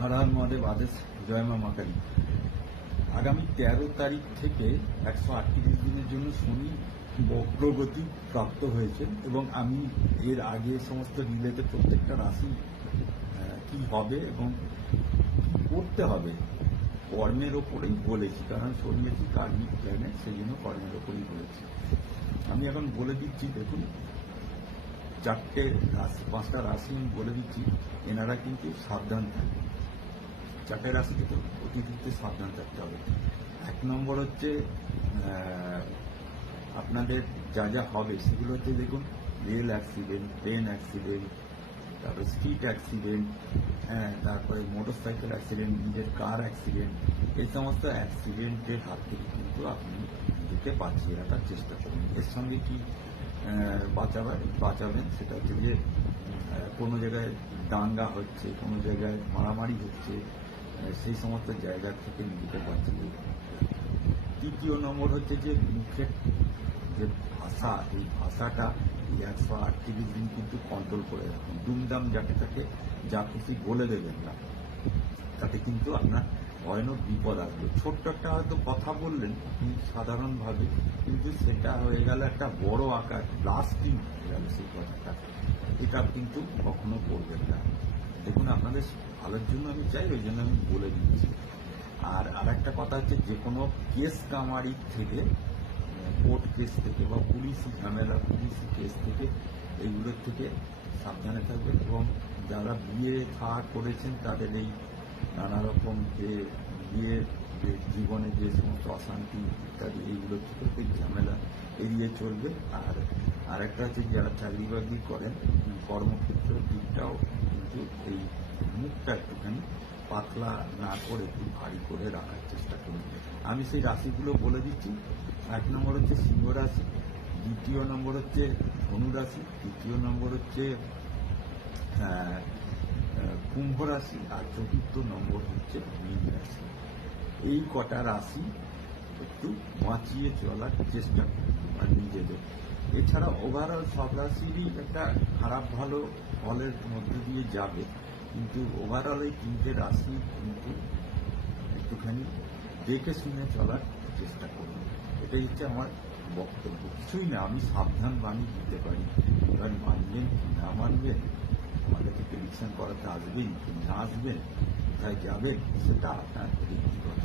হর মহাদেব আদেশ জয়মা মাকালী আগামী তেরো তারিখ থেকে একশো আটত্রিশ দিনের জন্য শনি বক্রগতি প্রাপ্ত হয়েছেন এবং আমি এর আগে সমস্ত রিলেতে প্রত্যেকটা রাশি কি হবে এবং করতে হবে কর্মের ওপরেই বলেছি। কারণ শনি হচ্ছে কার্মিক প্ল্যানেট সেই জন্য কর্মের ওপরেই বলেছি। আমি এখন বলে দিচ্ছি, দেখুন, চারটে রাশি, পাঁচটা রাশি আমি বলে দিচ্ছি, এনারা কিন্তু সাবধান থাকবেন। চারটে রাশি থেকে অতিরিক্ত সাবধান থাকতে হবে। এক নম্বর হচ্ছে আপনাদের যা যা হবে সেগুলো হচ্ছে দেখুন রেল অ্যাক্সিডেন্ট ট্রেন অ্যাক্সিডেন্ট তারপরে স্ট্রিট অ্যাক্সিডেন্ট হ্যাঁ তারপরে মোটর সাইকেল অ্যাক্সিডেন্ট নিজের কার অ্যাক্সিডেন্ট এই সমস্ত অ্যাক্সিডেন্টের হাত থেকে কিন্তু আপনি নিজেকে বাঁচিয়ে রাখার চেষ্টা করুন। এর সঙ্গে কি বাঁচাবেন বাঁচাবেন সেটা হচ্ছে যে কোনো জায়গায় দাঙ্গা হচ্ছে, কোনো জায়গায় মারামারি হচ্ছে সেই সমস্ত জায়গা থেকে নিজেকে বাঁচিয়ে তৃতীয় নম্বর হচ্ছে যে মুখের যে ভাষা, এই ভাষাটা এই একশো আটত্রিশ দিন কিন্তু কন্ট্রোল করে রাখুন। দুমদাম যাকে তাকে যা খুশি বলে দেবেন না। তাতে কিন্তু আপনার ভয়ানক বিপদ আসবে। ছোট্ট একটা হয়তো কথা বললেন আপনি সাধারণভাবে, কিন্তু সেটা হয়ে গেল একটা বড় আকার লাস্টিং হয়ে গেল সেই কথাটা। এটা কিন্তু কখনো করবেন না। দেখুন, আপনাদের ভালোর জন্য আমি চাই, ওই জন্য আমি বলে দিচ্ছি। আর আরেকটা কথা হচ্ছে, যে কোনো কেস কামারি থেকে, কোর্ট কেস থেকে বা পুলিশ ঝামেলা, পুলিশ কেস থেকে এইগুলোর থেকে সাবধানে থাকবেন এবং যারা বিয়ে থা করেছেন, তাদের এই নানা রকম যে বিয়ের যে জীবনে যে সমস্ত অশান্তি ইত্যাদি, এইগুলোর থেকে এই ঝামেলা এড়িয়ে চলবে। আর আরেকটা হচ্ছে, যারা চাকরি বাকরি করেন কর্মক্ষেত্রের দিকটাও কিন্তু এই মুখটা একটুখানি পাতলা না করে একটু ভারী করে রাখার চেষ্টা করুন। আমি সেই রাশিগুলো বলে দিচ্ছি। এক নম্বর হচ্ছে সিংহ রাশি, দ্বিতীয় নম্বর হচ্ছে ধনু রাশি, তৃতীয় নম্বর হচ্ছে কুম্ভ রাশি আর চতুর্থ নম্বর হচ্ছে মীন রাশি। এই কটা রাশি একটু বাঁচিয়ে চলার চেষ্টা করুন আর নিজেদের। এছাড়া ওভারঅল সব রাশিরই একটা খারাপ ভালো ফলের মধ্যে দিয়ে যাবে। কিন্তু ওভারঅল এই তিনটে রাশি কিন্তু একটুখানি দেখে শুনে চলার চেষ্টা করুন। এটাই হচ্ছে আমার বক্তব্য। কিছুই না, আমি সাবধান বাণী দিতে পারি। এবার মানবেন কি না মানবেন? আমাদেরকে প্রেডিকশন করাতে আসবেন কি না আসবেন? কোথায় যাবেন? সেটা আপনার ব্যক্তিগত